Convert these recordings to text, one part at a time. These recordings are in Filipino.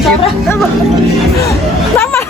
Sarap. Mama.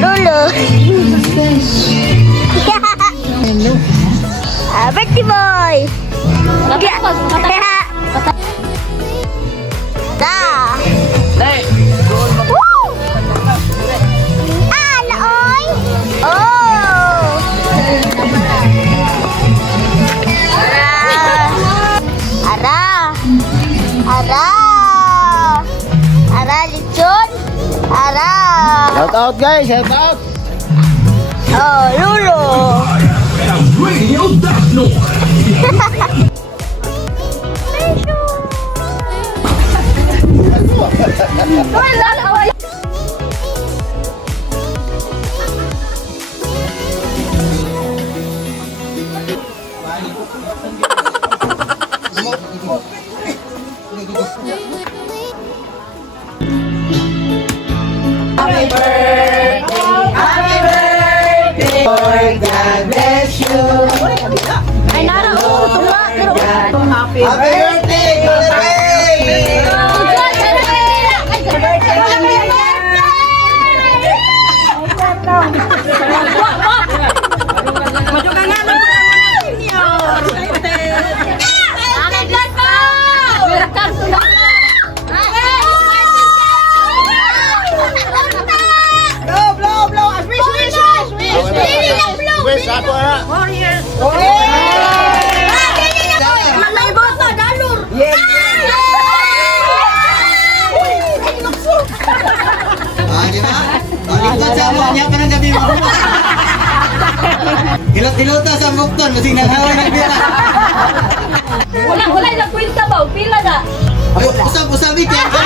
Lolo. Birthday boy. Laoy. Oh. Ara lechon. Shout out guys, shout out. Oh, Lulu. Radio Dapno. Ay, tunga. Happy birthday, Wish ako na. May boto, dalur. Di ba? Lingkod sa mo, niya pa ng gabi mo. Hilot-hilota sa bukton, masing nanghawa ng pila. Wala na kwenta ba? Pila na. Ay, usab-usabi kaya ka.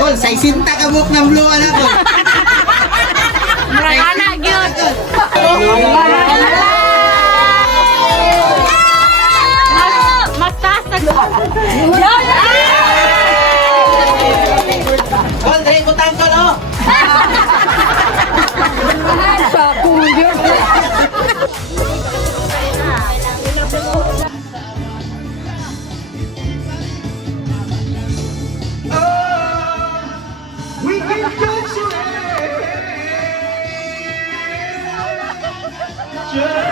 Kol, say sinta ka buk ng blue anak ko. Anak yun. Mas taas na Kol, dali mo tangkol, oh. We can go to